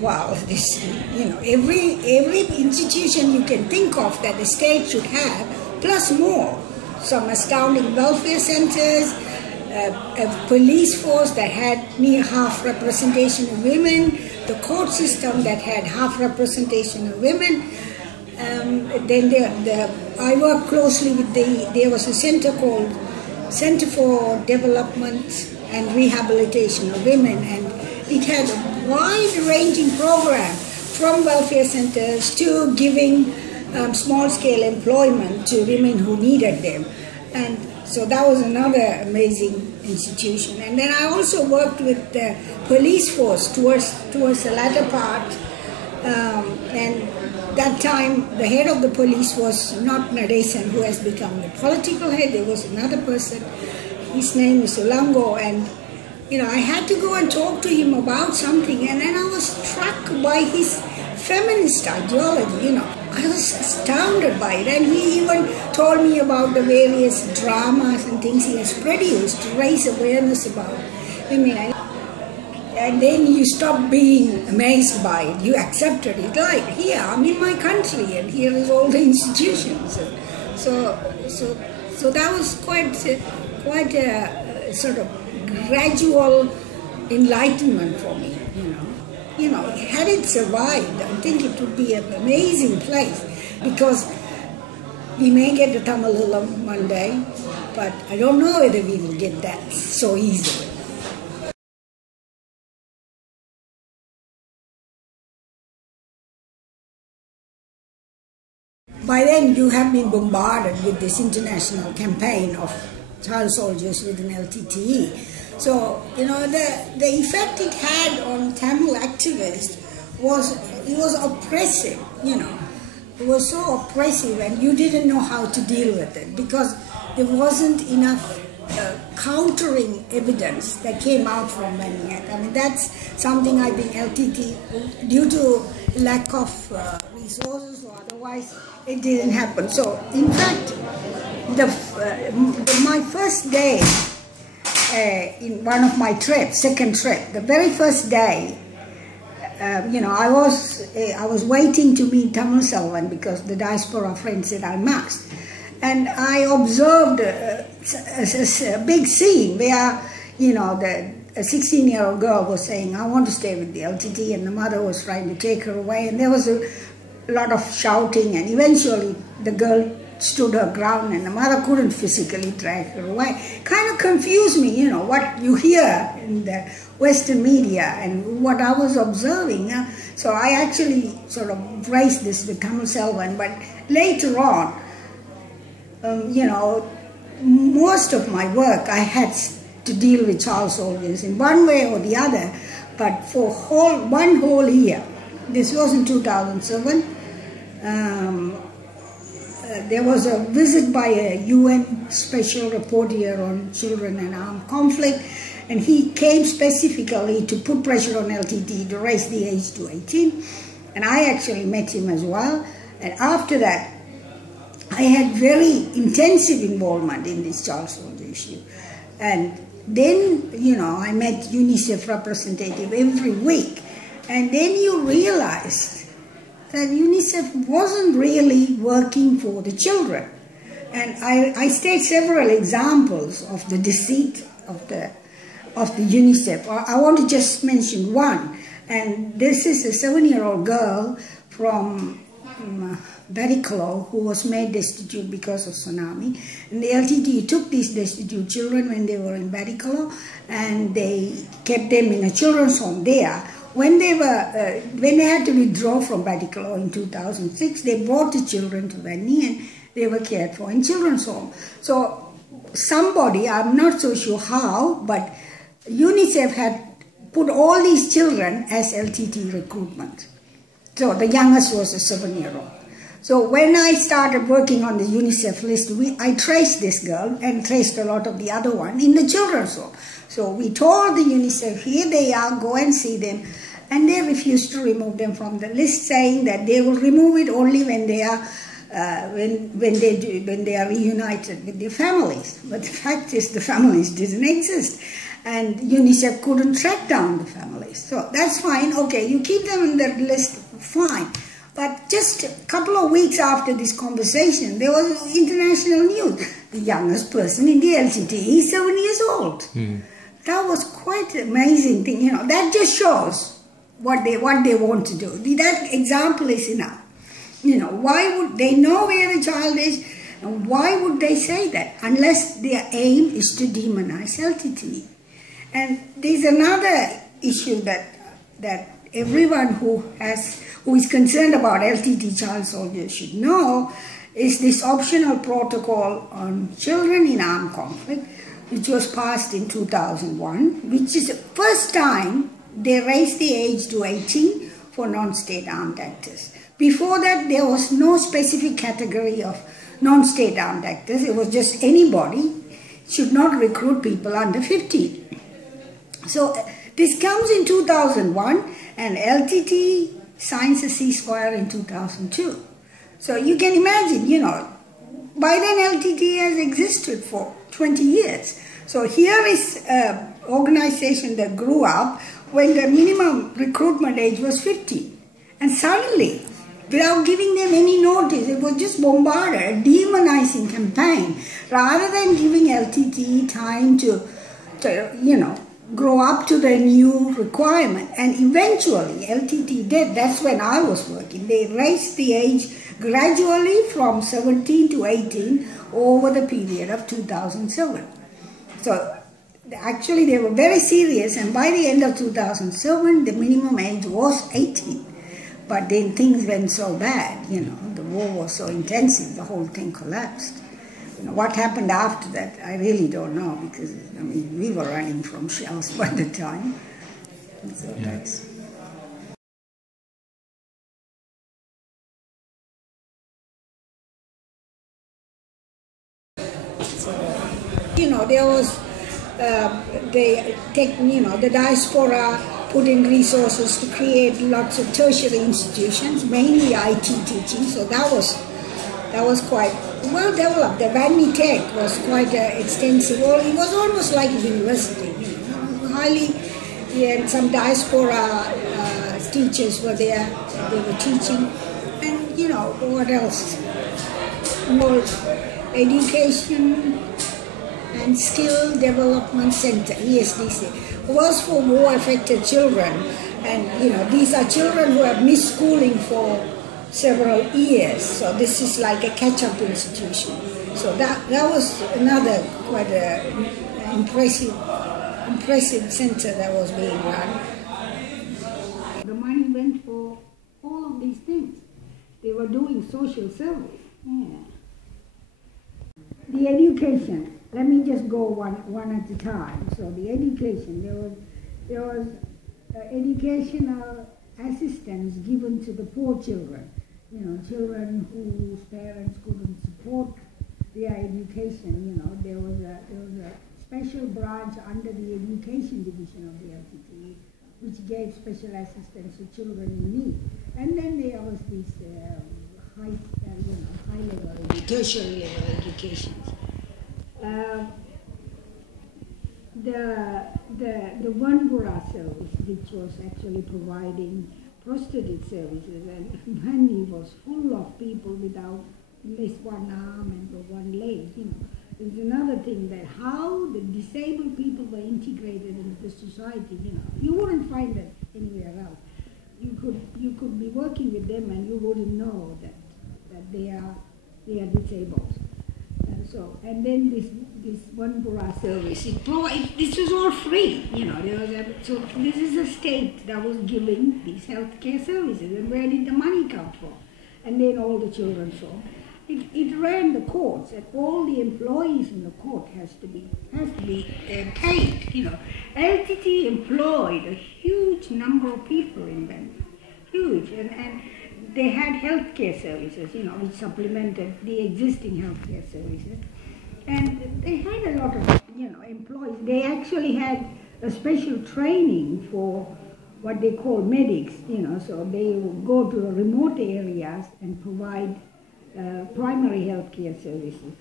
wow, this, every institution you can think of that the state should have, plus more. Some astounding welfare centers, a police force that had near half representation of women, the court system that had half representation of women. Then I worked closely with there was a center called Center for Development and Rehabilitation of Women, and it had a wide-ranging program from welfare centers to giving small-scale employment to women who needed them. And so that was another amazing institution. And then I also worked with the police force towards the latter part. And that time, the head of the police was not Nadesan, who has become the political head. There was another person. His name is Ulango. And, I had to go and talk to him about something. And then I was struck by his feminist ideology, I was astounded by it, and he even told me about the various dramas and things he has produced to raise awareness about women. And then you stop being amazed by it, you accepted it, like, here, I'm in my country, and here is all the institutions. So that was quite a sort of gradual enlightenment for me, had it survived, I think it would be an amazing place, because we may get the Tamilulam one day, but I don't know whether we will get that so easily. By then you have been bombarded with this international campaign of child soldiers within LTTE. So, the effect it had on Tamil activists was oppressive, It was so oppressive, and you didn't know how to deal with it because there wasn't enough countering evidence that came out from Vanni. I mean, that's something I think LTTE, due to lack of resources or otherwise, it didn't happen. So, in fact, my first day, in one of my trips, second trip, the very first day, I was waiting to meet Tamil Selvan because the diaspora friend said I must. And I observed a big scene where, a 16-year-old girl was saying, I want to stay with the LTT, and the mother was trying to take her away, and there was a lot of shouting, and eventually the girl stood her ground and the mother couldn't physically drag her away. Kind of confused me, what you hear in the Western media and what I was observing. So I actually sort of raised this with Tamil Selvan, but later on, most of my work I had to deal with child soldiers in one way or the other, but for one whole year, this was in 2007, there was a visit by a UN special rapporteur on children and armed conflict, and he came specifically to put pressure on LTT to raise the age to 18, and I actually met him as well. And after that, I had very intensive involvement in this child soldier issue. And then, I met UNICEF representative every week, and then you realized that UNICEF wasn't really working for the children. And I state several examples of the deceit of the UNICEF. I want to just mention one. And this is a 7-year-old girl from Barikalo who was made destitute because of tsunami. And the LTTE took these destitute children when they were in Barikalo, and they kept them in a children's home there. When they had to withdraw from Barikalo in 2006, they brought the children to Vanni and they were cared for in children's home. So somebody, I'm not so sure how, but UNICEF had put all these children as LTT recruitment. So the youngest was a 7-year-old. So when I started working on the UNICEF list, I traced this girl and traced a lot of the other one in the children's home. So we told the UNICEF, here they are, go and see them. And they refused to remove them from the list, saying that they will remove it only when they are when they are reunited with their families. But the fact is the families didn't exist, and UNICEF couldn't track down the families. So that's fine. Okay, you keep them in the list, fine. But just a couple of weeks after this conversation, there was international news. The youngest person in the LTTE is 7 years old. That was quite an amazing thing. You know, that just shows what they want to do. That example is enough. You know, why would they know where the child is, and why would they say that unless their aim is to demonize LTTE? And there's another issue that everyone who is concerned about LTTE child soldiers should know is this optional protocol on children in armed conflict, which was passed in 2001, which is the first time they raised the age to 18 for non-state armed actors. Before that, there was no specific category of non-state armed actors. It was just anybody should not recruit people under 15. So this comes in 2001, and LTTE signs a ceasefire in 2002. So you can imagine, you know, by then LTTE has existed for 20 years. So here is an organization that grew up when the minimum recruitment age was 15. And suddenly, without giving them any notice, it was just bombarded, a demonizing campaign, rather than giving LTTE time to you know, grow up to the new requirement. And eventually, LTTE did. That's when I was working. They raised the age gradually from 17 to 18 over the period of 2007. So actually, they were very serious, and by the end of 2007, the minimum age was 18. But then things went so bad, you know, the war was so intensive, the whole thing collapsed. You know, what happened after that, I really don't know, because, I mean, we were running from shells by the time. And so that's... You know, there was the diaspora put in resources to create lots of tertiary institutions, mainly IT teaching. So that was quite well developed. The Vanni Tech was quite extensive. Well, it was almost like a university. You know, highly, and some diaspora teachers were there. They were teaching, and you know what else? More education and Skill Development Center, ESDC, was for war-affected children. And, you know, these are children who have missed schooling for several years. So this is like a catch-up institution. So that was another quite impressive center that was being run. The money went for all of these things. They were doing social service. Yeah. The education. Let me just go one at a time. So the education, there was educational assistance given to the poor children. You know, children whose parents couldn't support their education. You know, there was a special branch under the education division of the LTTE, which gave special assistance to children in need. And then there was this high level, tertiary level educations. The Vanni service, which was actually providing prostitute services, and Vanni was full of people without at least one arm and one leg. You know, there's another thing that how the disabled people were integrated into the society. You know, you wouldn't find that anywhere else. You could be working with them and you wouldn't know that they are disabled. So, and then this Vanni service, this was all free, you know. So this is a state that was giving these healthcare services, and where did the money come from? And then all the children from. It ran the courts, and all the employees in the court has to be paid. You know, LTTE employed a huge number of people in them, huge, and they had healthcare services, you know, which supplemented the existing healthcare services. And they had a lot of, you know, employees. They actually had a special training for what they call medics, you know, so they would go to remote areas and provide primary healthcare services.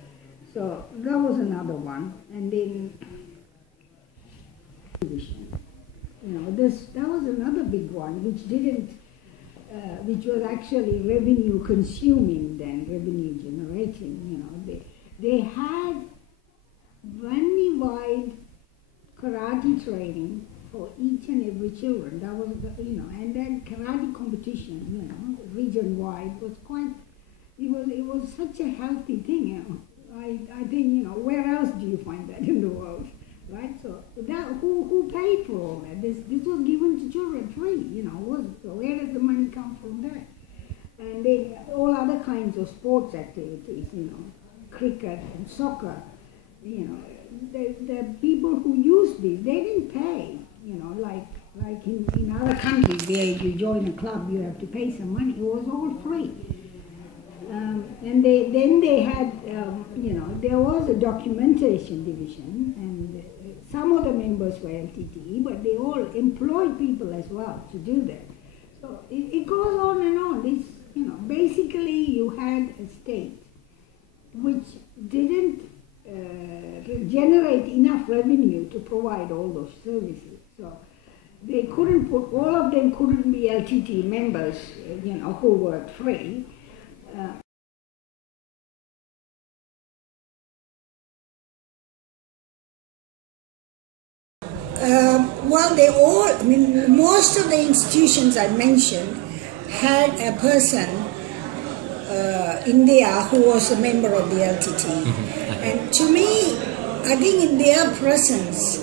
So that was another one. And then, that was another big one, which was actually revenue consuming than revenue generating. They had Vanni-wide karate training for each and every children. That was, and then karate competition, region-wide was quite. It was such a healthy thing. I think, where else do you find that in the world, right? So who paid for all that? This was given to children free, so where does the money come from there? And then all other kinds of sports activities, cricket and soccer, the people who used this, they didn't pay, like in other countries where you join a club, you have to pay some money. It was all free. And then they had, there was a documentation division, and some of the members were LTTE, but they all employed people as well to do that. So it goes on and on. Basically you had a state which didn't generate enough revenue to provide all those services. So they couldn't all of them couldn't be LTTE members, who worked free. Most of the institutions I mentioned had a person in there who was a member of the LTTE. And to me, I think in their presence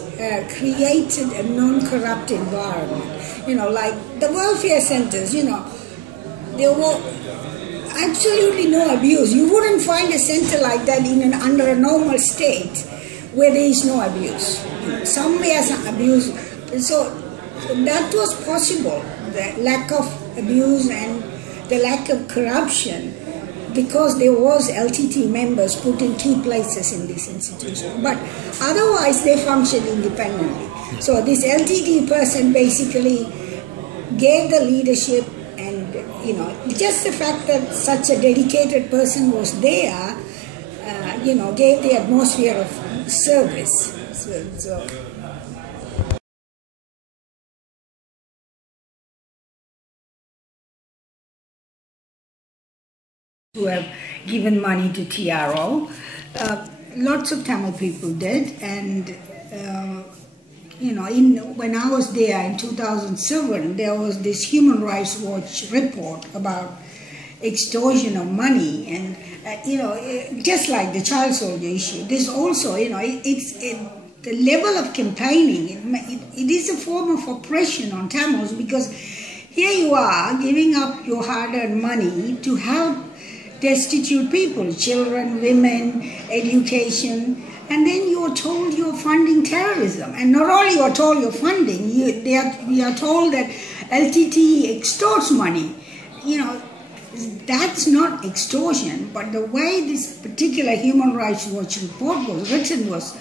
created a non-corrupt environment. Like the welfare centers, there were absolutely no abuse. You wouldn't find a center like that under a normal state where there is no abuse. Somewhere some abuse. So that was possible, the lack of abuse and the lack of corruption, because there was LTTE members put in key places in this institution. But otherwise they functioned independently. So this LTTE person basically gave the leadership, and just the fact that such a dedicated person was there, gave the atmosphere of service. So who have given money to TRO. Lots of Tamil people did, and when I was there in 2007, there was this Human Rights Watch report about extortion of money, and just like the child soldier issue, this also, the level of campaigning, it is a form of oppression on Tamils, because here you are giving up your hard-earned money to help destitute people, children, women, education, and then you're told you're funding terrorism. And not only you're told you're funding, we are told that LTTE extorts money. That's not extortion, but the way this particular Human Rights Watch report was written was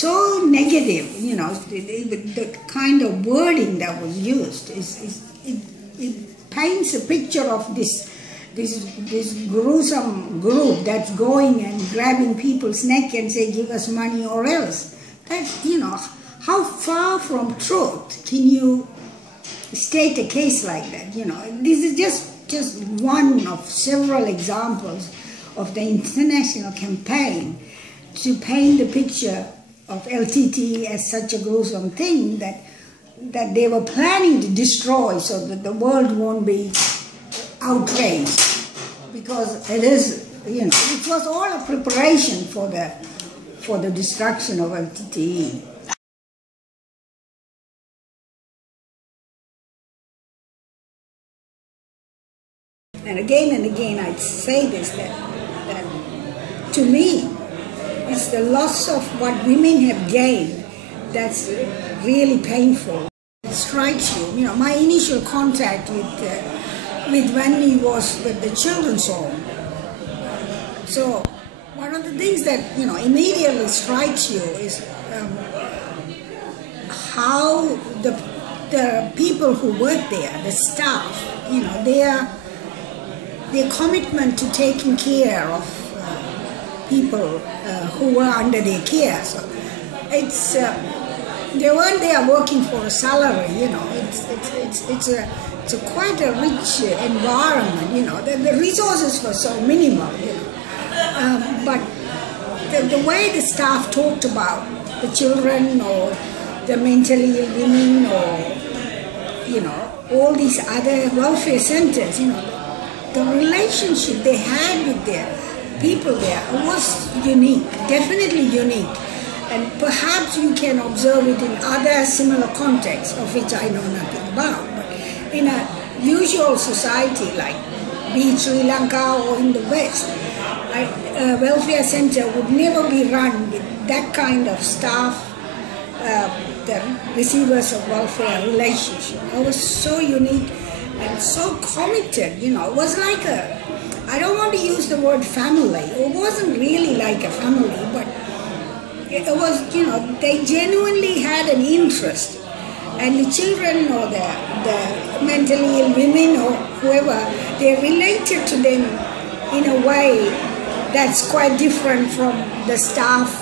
so negative. The kind of wording that was used it paints a picture of this gruesome group that's going and grabbing people's neck and say, give us money or else. That's, how far from truth can you state a case like that? This is just one of several examples of the international campaign to paint the picture of LTTE as such a gruesome thing that they were planning to destroy so that the world won't be outraged, because it is, it was all a preparation for the destruction of LTTE. And again I'd say this, that to me, it's the loss of what women have gained that's really painful. It strikes you. My initial contact with Vanni was with the children's home. So one of the things that immediately strikes you is how the people who work there, the staff, they are their commitment to taking care of people who were under their care. So it's they weren't there working for a salary, you know. It's quite a rich environment, you know. The resources were so minimal, you know. But the way the staff talked about the children or the mentally ill women or, you know, all these other welfare centers, you know, the relationship they had with their people there was unique, definitely unique. And perhaps you can observe it in other similar contexts of which I know nothing about. But in a usual society like be it Sri Lanka or in the West, a welfare center would never be run with that kind of staff, the receivers of welfare relationship. It was so unique and so committed, you know. It was like I don't want to use the word family. It wasn't really like a family, but it was, you know, they genuinely had an interest. And the children or the mentally ill women or whoever, they related to them in a way that's quite different from the staff-client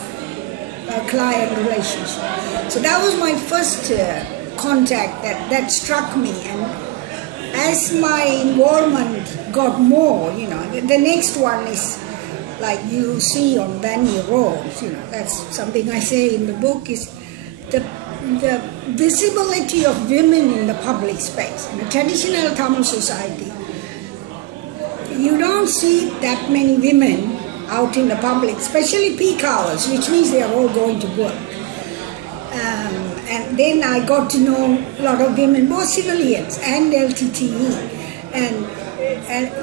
relationship. So that was my first contact that struck me. And as my involvement got more, you know, the next one is like you see on Vanni roads, you know, that's something I say in the book, is the visibility of women in the public space. In a traditional Tamil society, you don't see that many women out in the public, especially peak hours, which means they are all going to work. And then I got to know a lot of women, both civilians and LTTE, and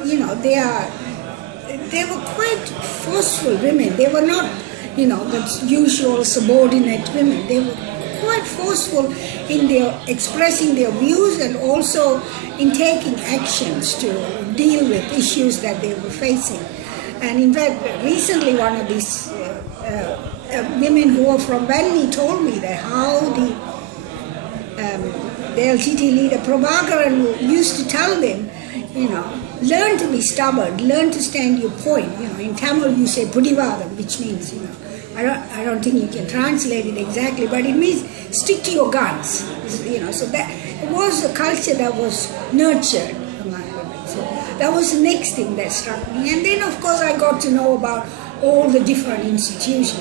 you know, they were quite forceful women. They were not, you know, the usual subordinate women. They were quite forceful in their expressing their views and also in taking actions to deal with issues that they were facing. And in fact, recently one of these women who were from Vanni told me that how the LTT leader Prabhakaran used to tell them, you know, learn to be stubborn, learn to stand your point. You know, in Tamil you say pudivadam, which means, you know, I don't think you can translate it exactly, but it means stick to your guns. You know, so that it was a culture that was nurtured among women. So that was the next thing that struck me. And then of course I got to know about all the different institutions,